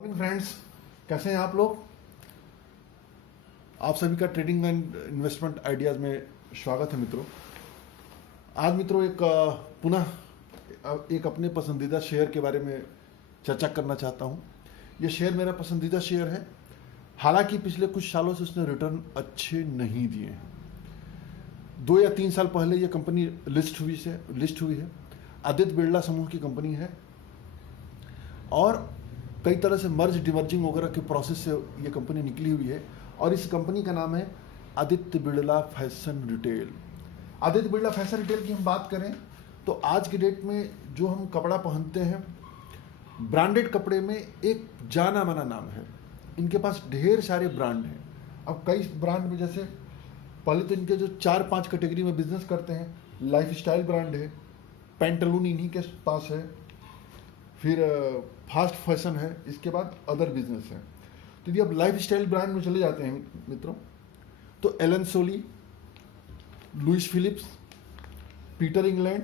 Friends, कैसे हैं आप लोग। आप सभी का ट्रेडिंग एंड इन्वेस्टमेंट आइडियाज में स्वागत है मित्रों। आज मित्रों पुनः एक अपने पसंदीदा शेयर के बारे में चर्चा करना चाहता हूं। यह शेयर मेरा पसंदीदा शेयर है, हालांकि पिछले कुछ सालों से उसने रिटर्न अच्छे नहीं दिए हैं। 2 या 3 साल पहले यह कंपनी लिस्ट हुई है। आदित्य बिरला समूह की कंपनी है और कई तरह से मर्ज डिमर्जिंग वगैरह के प्रोसेस से ये कंपनी निकली हुई है और इस कंपनी का नाम है Aditya Birla fashion retail. Aditya Birla fashion retail की हम बात करें तो आज की डेट में जो हम कपड़ा पहनते हैं, ब्रांडेड कपड़े में एक जाना माना नाम है। इनके पास ढेर सारे ब्रांड हैं। अब कई ब्रांड में जैसे पहले तो इनके जो 4-5 कैटेगरी में बिजनेस करते हैं। लाइफस्टाइल ब्रांड है, पेंटालून इन्हीं के पास है, फिर फास्ट फैशन है, इसके बाद अदर बिजनेस है। तो यदि आप लाइफ स्टाइल ब्रांड में चले जाते हैं मित्रों, तो Allen Solly, Louis Philippe, Peter England,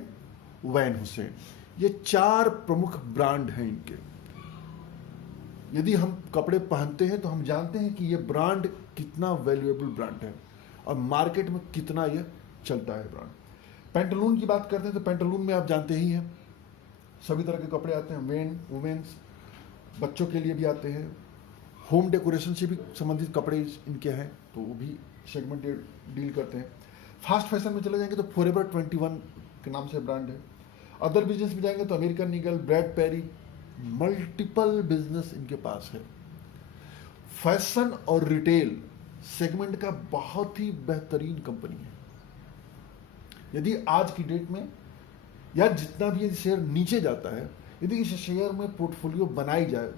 Van Heusen, ये 4 प्रमुख ब्रांड हैं इनके। यदि हम कपड़े पहनते हैं तो हम जानते हैं कि ये ब्रांड कितना वैल्यूएबल ब्रांड है और मार्केट में कितना ये चलता है ब्रांड। पेंटालून की बात करते हैं तो पेंटालून में आप जानते ही हैं सभी तरह के कपड़े आते हैं। मेन, वुमेन्स, बच्चों के लिए भी आते हैं। होम डेकोरेशन से भी संबंधित कपड़े इनके हैं, तो वो भी सेगमेंट डील करते हैं। फास्ट फैशन में चले जाएंगे तो फॉरएवर 21 के नाम से ब्रांड है। अदर बिजनेस में जाएंगे तो American Eagle, Brad Perry, multiple business इनके पास है। फैशन और रिटेल सेगमेंट का बहुत ही बेहतरीन कंपनी है। यदि आज की डेट में या जितना भी ये शेयर नीचे जाता है, यदि इस शेयर में पोर्टफोलियो बनाई जाए,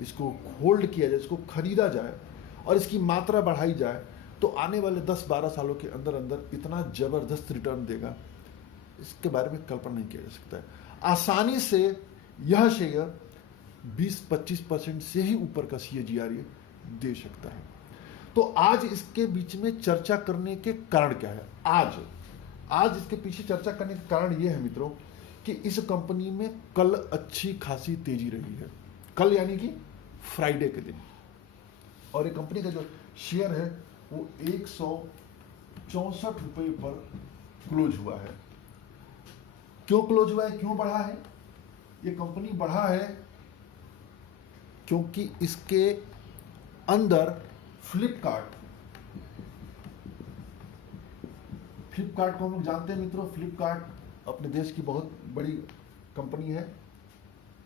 इसको होल्ड किया जाए, इसको खरीदा जाए और इसकी मात्रा बढ़ाई जाए, तो आने वाले 10-12 सालों के अंदर अंदर इतना जबरदस्त रिटर्न देगा, इसके बारे में कल्पना नहीं किया जा सकता है। आसानी से यह शेयर 20-25% से ही ऊपर का CAGR दे सकता है। तो आज इसके बीच में चर्चा करने के कारण क्या है? आज इसके पीछे चर्चा करने का कारण यह है मित्रों कि इस कंपनी में कल अच्छी खासी तेजी रही है। कल यानी कि फ्राइडे के दिन, और ये कंपनी का जो शेयर है वो 164 रुपये पर क्लोज हुआ है। क्यों क्लोज हुआ है, क्यों बढ़ा है? ये कंपनी बढ़ा है क्योंकि इसके अंदर फ्लिपकार्ट को हम लोग जानते हैं मित्रों। फ्लिपकार्ट अपने देश की बहुत बड़ी कंपनी है,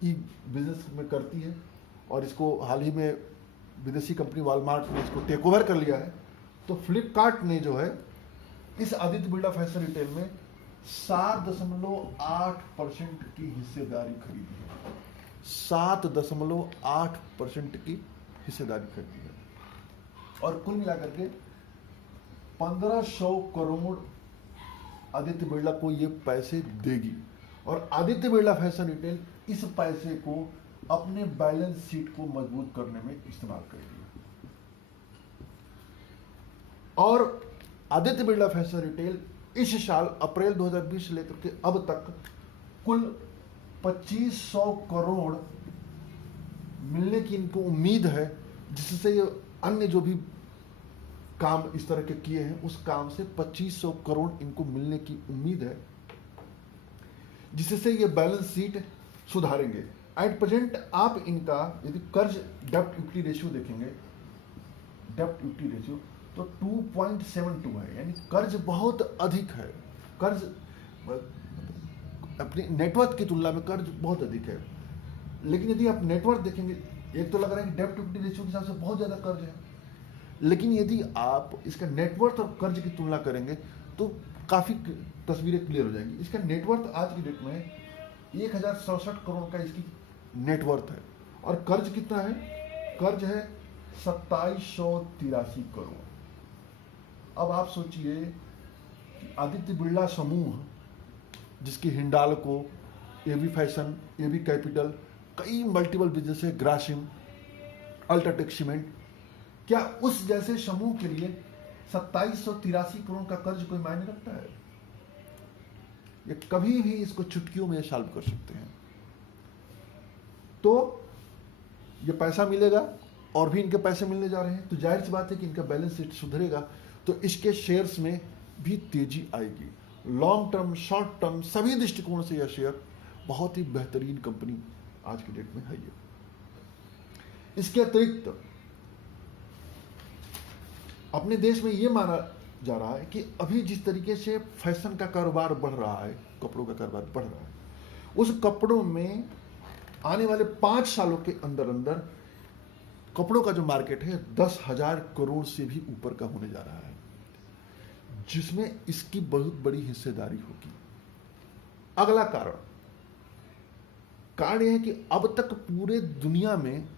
ई बिजनेस में करती है और इसको हाल ही में विदेशी कंपनी वॉलमार्ट ने इसको टेक ओवर कर लिया है। तो फ्लिपकार्ट ने जो है इस आदित्य बिरला फैशन रिटेल में 7.8% की हिस्सेदारी खरीदी है। 7.8% की हिस्सेदारी खरीदी है और कुल मिलाकर के 1500 करोड़ आदित्य बिरला को ये पैसे देगी और आदित्य बिरला फैशन रिटेल इस पैसे को अपने बैलेंस शीट को मजबूत करने में इस्तेमाल करेगी। और आदित्य बिरला फैशन रिटेल इस साल अप्रैल 2020 से लेकर के अब तक कुल 2500 करोड़ मिलने की इनको उम्मीद है, जिससे ये अन्य जो भी काम इस तरह के किए हैं उस काम से 2500 करोड़ इनको मिलने की उम्मीद है, जिससे ये बैलेंस शीट सुधारेंगे। एट प्रेजेंट आप इनका यदि कर्ज डेब्ट इक्विटी रेशियो देखेंगे, डेब्ट इक्विटी रेशियो तो 2.72 है, यानी कर्ज बहुत अधिक है। कर्ज अपनी नेटवर्थ की तुलना में कर्ज बहुत अधिक है। लेकिन यदि आप नेटवर्थ देखेंगे, एक तो लग रहा है कि डेब्ट इक्विटी रेशियो के हिसाब से बहुत ज्यादा कर्ज है, लेकिन यदि आप इसका नेटवर्थ और कर्ज की तुलना करेंगे तो काफी तस्वीरें क्लियर हो जाएंगी। इसका नेटवर्थ आज की डेट में 1067 करोड़ का इसकी नेटवर्थ है और कर्ज कितना है? कर्ज है 2783 करोड़। अब आप सोचिए कि आदित्य बिरला समूह, जिसकी हिंडाल्को, एवी फैशन, एवी कैपिटल, कई मल्टीपल बिजनेस है, ग्रासिम, अल्ट्राटेक सीमेंट, क्या उस जैसे समूह के लिए 2783 करोड़ का कर्ज कोई मायने रखता है? ये कभी भी इसको चुटकियों में सॉल्व कर सकते हैं। तो ये पैसा मिलेगा और भी इनके पैसे मिलने जा रहे हैं, तो जाहिर सी बात है कि इनका बैलेंस शीट सुधरेगा, तो इसके शेयर्स में भी तेजी आएगी। लॉन्ग टर्म, शॉर्ट टर्म, सभी दृष्टिकोण से यह शेयर बहुत ही बेहतरीन कंपनी आज की डेट में है। ये इसके अतिरिक्त अपने देश में यह माना जा रहा है कि अभी जिस तरीके से फैशन का कारोबार बढ़ रहा है, कपड़ों का कारोबार बढ़ रहा है, उस कपड़ों में आने वाले 5 सालों के अंदर अंदर कपड़ों का जो मार्केट है 10,000 करोड़ से भी ऊपर का होने जा रहा है, जिसमें इसकी बहुत बड़ी हिस्सेदारी होगी। अगला कारण यह है कि अब तक पूरे दुनिया में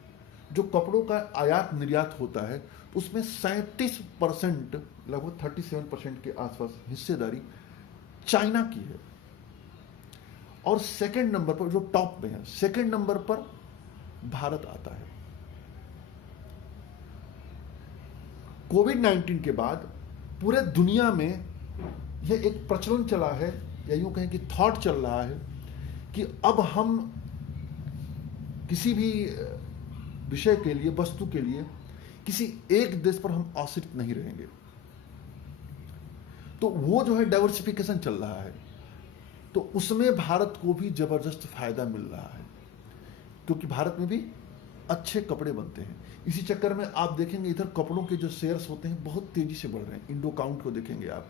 जो कपड़ों का आयात निर्यात होता है उसमें 37%, लगभग 37% के आसपास हिस्सेदारी चाइना की है। और सेकंड नंबर पर, जो टॉप में है, सेकंड नंबर पर भारत आता है। कोविड-19 के बाद पूरे दुनिया में यह एक प्रचलन चला है, या यूं कहें कि थॉट चल रहा है कि अब हम किसी भी विषय के लिए, वस्तु के लिए किसी एक देश पर हम आश्रित नहीं रहेंगे। तो वो जो है डाइवर्सिफिकेशन चल रहा है, तो उसमें भारत को भी जबरदस्त फायदा मिल रहा है, क्योंकि भारत में भी अच्छे कपड़े बनते हैं। इसी चक्कर में आप देखेंगे इधर कपड़ों के जो शेयर्स होते हैं बहुत तेजी से बढ़ रहे हैं। इंडो काउंट को देखेंगे आप,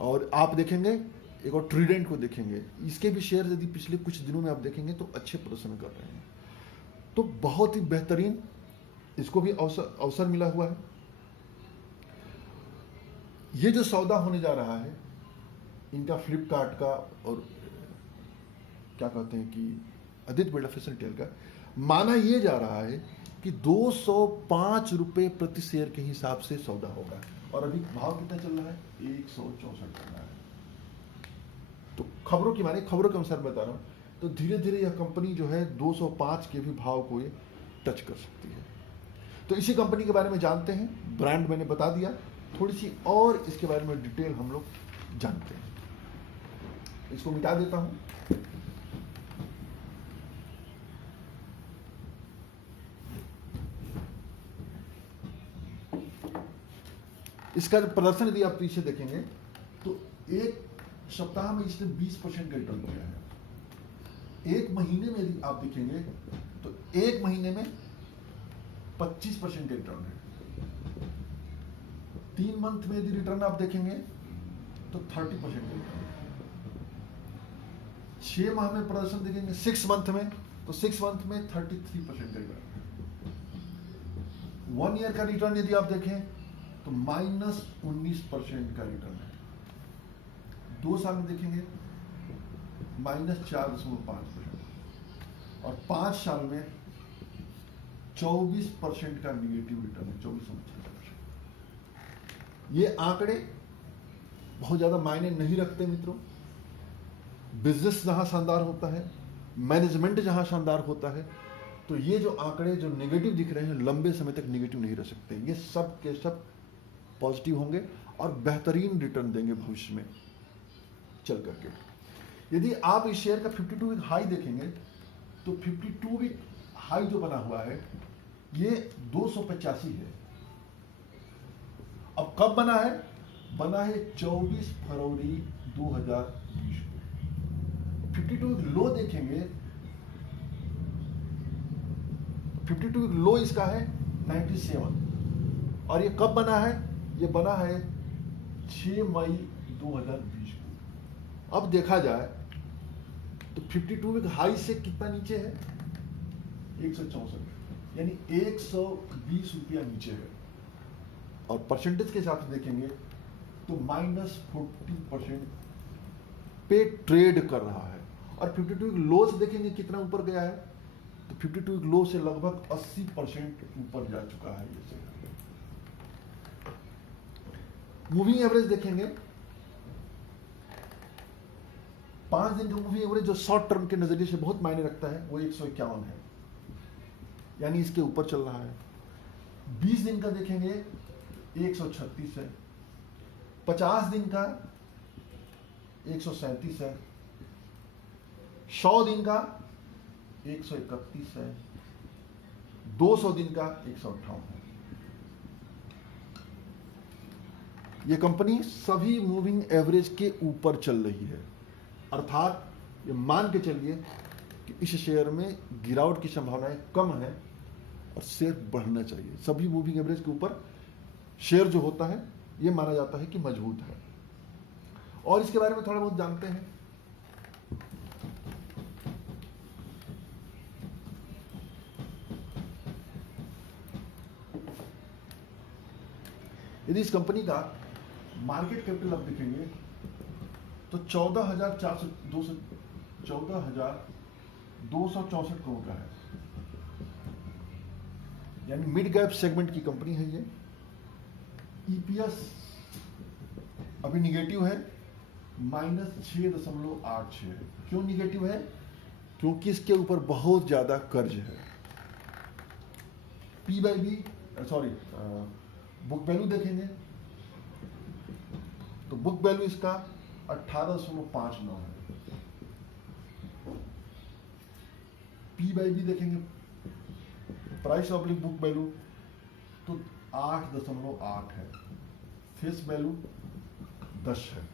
और आप देखेंगे एक और ट्रीडेंट को देखेंगे, इसके भी शेयर यदि पिछले कुछ दिनों में आप देखेंगे तो अच्छे प्रदर्शन कर रहे हैं। तो बहुत ही बेहतरीन इसको भी अवसर मिला हुआ है। ये जो सौदा होने जा रहा है इनका, फ्लिपकार्ट का और क्या कहते हैं कि आदित्य बिरला फैशन रिटेल का, माना यह जा रहा है कि 205 रुपए प्रति शेयर के हिसाब से सौदा होगा, और अभी भाव कितना चल रहा है, 164 चल रहा है। तो खबरों की माने, खबरों के अनुसार बता रहा हूं, तो धीरे धीरे यह कंपनी जो है 205 के भी भाव को ये टच कर सकती है। तो इसी कंपनी के बारे में जानते हैं, ब्रांड मैंने बता दिया, थोड़ी सी और इसके बारे में डिटेल हम लोग जानते हैं। इसको मिटा देता हूं। इसका प्रदर्शन यदि आप पीछे देखेंगे तो एक सप्ताह में इसने 20% का रिटर्न किया है। एक महीने में यदि आप देखेंगे तो एक महीने में 25% का रिटर्न है। 3 मंथ में यदि रिटर्न आप देखेंगे तो 30% का रिटर्न है। 6 माह में प्रदर्शन देखेंगे 6 मंथ में, तो 6 मंथ में 33% का रिटर्न है। 1 ईयर का रिटर्न यदि आप देखें तो -19% का रिटर्न है। 2 साल में देखेंगे -4.5%, और 5 साल में 24% का निगेटिव रिटर्न है, 24.5%। ये आंकड़े बहुत ज्यादा मायने नहीं रखते मित्रों। बिजनेस जहां शानदार होता है, मैनेजमेंट जहां शानदार होता है, तो ये जो आंकड़े जो नेगेटिव दिख रहे हैं लंबे समय तक नेगेटिव नहीं रह सकते। ये सब के सब पॉजिटिव होंगे और बेहतरीन रिटर्न देंगे भविष्य में चल करके। यदि आप इस शेयर का 52 वीक हाई देखेंगे तो 52 वीक हाई जो बना हुआ है ये 285 है। अब कब बना है? बना है 24 फरवरी 2020 को। 52 वीक लो देखेंगे, 52 वीक लो इसका है 97, और ये कब बना है? ये बना है 6 मई 2020 को। अब देखा जाए तो 52 वीक हाई से कितना नीचे है? 164, यानी 120 रुपया नीचे है। और परसेंटेज के हिसाब से देखेंगे तो -40% पे ट्रेड कर रहा है। और 52 वीक लो से देखेंगे कितना ऊपर गया है, तो 52 वीक लो से लगभग 80% ऊपर जा चुका है ये शेयर। मूविंग एवरेज देखेंगे, 5 दिन का मूविंग एवरेज जो शॉर्ट टर्म के नजरिए से बहुत मायने रखता है, वो 151 है, यानी इसके ऊपर चल रहा है। 20 दिन का देखेंगे 136 है, 50 दिन का 137 है, 100 दिन का 131 है, 200 दिन का 158 है। ये कंपनी सभी मूविंग एवरेज के ऊपर चल रही है, अर्थात ये मान के चलिए कि इस शेयर में गिरावट की संभावनाएं कम है और शेयर बढ़ना चाहिए। सभी मूविंग एवरेज के ऊपर शेयर जो होता है ये माना जाता है कि मजबूत है। और इसके बारे में थोड़ा बहुत जानते हैं। यदि इस कंपनी का मार्केट कैपिटल आप देखेंगे तो 14,264 करोड़ का है, यानी मिड कैप सेगमेंट की कंपनी है ये। ईपीएस अभी निगेटिव है, -6.86। क्यों निगेटिव है? क्योंकि इसके ऊपर बहुत ज्यादा कर्ज है। बुक वैल्यू देखेंगे तो बुक वैल्यू इसका 18.59 है। पी/बी देखेंगे, प्राइस ऑफ बुक वैल्यू, तो 8.8 है। फेस वैल्यू 10 है।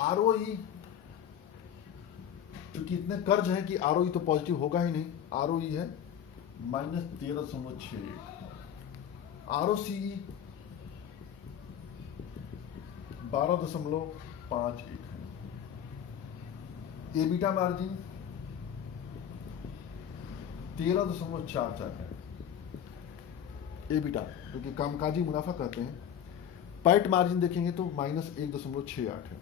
आरओई, क्योंकि इतने कर्ज है कि आरओई तो पॉजिटिव होगा ही नहीं, आरओई है -13.61। आरओसीई 12.51 है। एबिटा मार्जिन 13.44 है। एबिटा क्योंकि कामकाजी मुनाफा कहते हैं। पैट मार्जिन देखेंगे तो -1.68 है।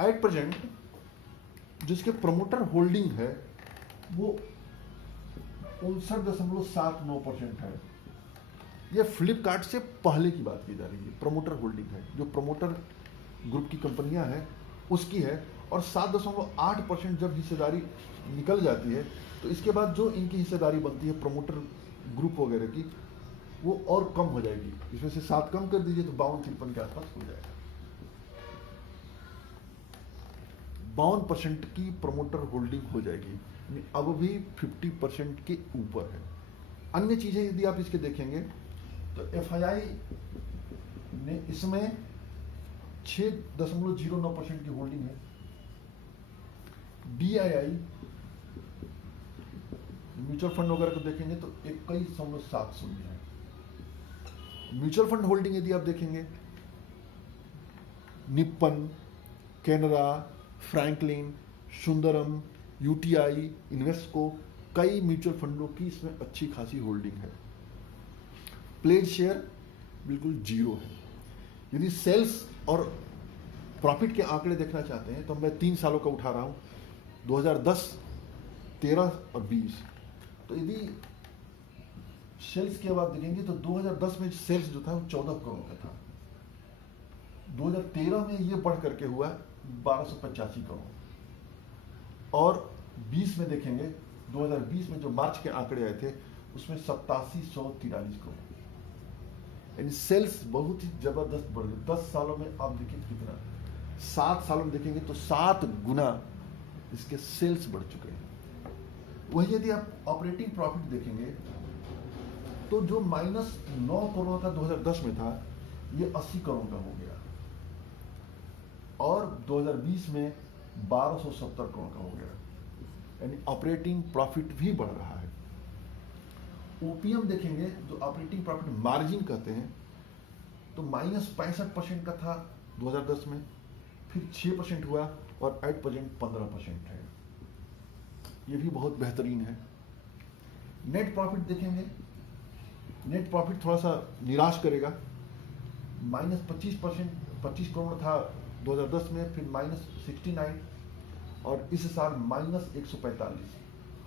एट प्रेजेंट जिसके प्रमोटर होल्डिंग है वो 59.79% है। ये फ्लिपकार्ट से पहले की बात की जा रही है। प्रमोटर होल्डिंग है, जो प्रमोटर ग्रुप की कंपनियां हैं उसकी है। और 7.8% जब हिस्सेदारी निकल जाती है तो इसके बाद जो इनकी हिस्सेदारी बनती है प्रमोटर ग्रुप वगैरह की, वो और कम हो जाएगी। इसमें से 7 कम कर दीजिए तो 52-53 के आसपास हो जाएगा। 52% की प्रमोटर होल्डिंग हो जाएगी, अब भी 50% के ऊपर है। अन्य चीजें यदि आप इसके देखेंगे तो एफआईआई ने इसमें 6.09% की होल्डिंग है। डीआईआई म्यूचुअल फंड वगैरह को देखेंगे तो 21.70 है। म्यूचुअल फंड होल्डिंग यदि आप देखेंगे, Nippon, Canara, Franklin, Sundaram, UTI, Invesco, कई म्यूचुअल फंडों की इसमें अच्छी खासी होल्डिंग है। प्लेड शेयर बिल्कुल 0 है। यदि सेल्स और प्रॉफिट के आंकड़े देखना चाहते हैं तो मैं 3 सालों का उठा रहा हूं, 2010, 13 और 20। तो यदि सेल्स की बात देखेंगे तो 2010 में सेल्स जो था वो 14 करोड़ का था। 2013 में ये बढ़ करके हुआ 1285 करोड़। और 20 में देखेंगे, 2020 में जो मार्च के आंकड़े आए थे उसमें 8743 करोड़। यानी सेल्स बहुत ही जबरदस्त बढ़ गई 10 सालों में। आप देखिए कितना, 7 सालों में देखेंगे तो 7 गुना इसके सेल्स बढ़ चुके हैं। वही यदि आप ऑपरेटिंग प्रॉफिट देखेंगे तो जो -9 करोड़ का 2010 में था, ये 80 करोड़ का हो गया। और 2020 में 1270 करोड़ का हो गया। यानी ऑपरेटिंग प्रॉफिट भी बढ़ रहा है। ओपीएम देखेंगे, जो ऑपरेटिंग प्रॉफिट मार्जिन कहते हैं, तो -65% का था 2010 में, फिर 6% हुआ और 8% 15% है। ये भी बहुत बेहतरीन है। नेट प्रॉफिट देखेंगे, नेट प्रॉफिट थोड़ा सा निराश करेगा। -25 करोड़ था 2010 में, फिर -69 और इस साल -145।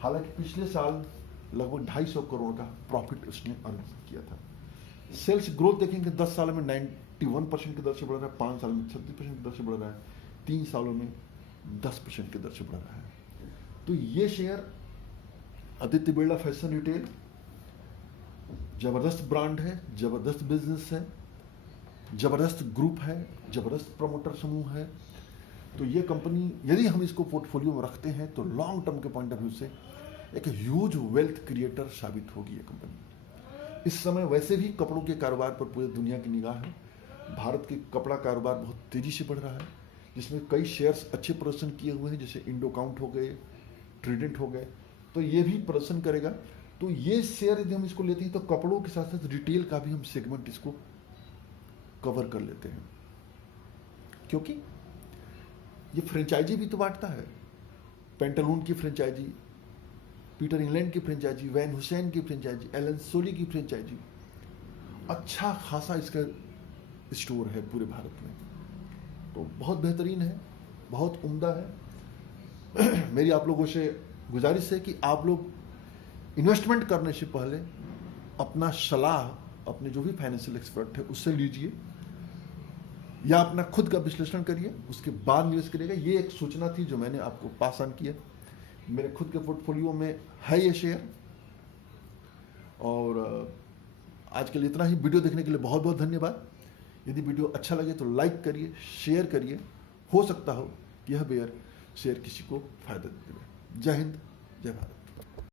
हालांकि पिछले साल लगभग 250 करोड़ का प्रॉफिट उसने अर्न किया था। सेल्स ग्रोथ देखेंगे 10 सालों में 91% की दर से बढ़ रहा है, 5 सालों में 36% की दर से बढ़ रहा है, 3 सालों में 10% की दर से बढ़ रहा है। तो ये share Aditya Birla fashion retail जबरदस्त ब्रांड है, जबरदस्त बिजनेस है, जबरदस्त ग्रुप है, जबरदस्त प्रमोटर समूह है। तो ये कंपनी यदि हम इसको पोर्टफोलियो में रखते हैं तो लॉन्ग टर्म के पॉइंट ऑफ व्यू से एक ह्यूज वेल्थ क्रिएटर साबित होगी ये कंपनी। इस समय वैसे भी कपड़ों के कारोबार पर पूरी दुनिया की निगाह है। भारत के कपड़ा कारोबार बहुत तेजी से बढ़ रहा है, जिसमें कई शेयर्स अच्छे प्रदर्शन किए हुए हैं, जैसे इंडो काउंट हो गए, ट्रीडेंट हो गए, तो ये भी प्रदर्शन करेगा। तो ये शेयर यदि हम इसको लेते हैं तो कपड़ों के साथ साथ रिटेल का भी हम सेगमेंट इसको कवर कर लेते हैं, क्योंकि ये फ्रेंचाइजी भी तो बांटता है। पेंटालून की फ्रेंचाइजी, पीटर इंग्लैंड की फ्रेंचाइजी, वैन हुसैन की फ्रेंचाइजी, एलन सोली की फ्रेंचाइजी, अच्छा खासा इसका स्टोर है पूरे भारत में, तो बहुत बेहतरीन है, बहुत उम्दा है। मेरी आप लोगों से गुजारिश है कि आप लोग इन्वेस्टमेंट करने से पहले अपना सलाह अपने जो भी फाइनेंशियल एक्सपर्ट है उससे लीजिए, या अपना खुद का विश्लेषण करिए, उसके बाद निवेश करिएगा। ये एक सूचना थी जो मैंने आपको पास ऑन किया। मेरे खुद के पोर्टफोलियो में है ये शेयर। और आज के लिए इतना ही। वीडियो देखने के लिए बहुत बहुत धन्यवाद। यदि वीडियो अच्छा लगे तो लाइक करिए, शेयर करिए, हो सकता हो कि यह शेयर किसी को फायदा दे। जय हिंद, जय भारत।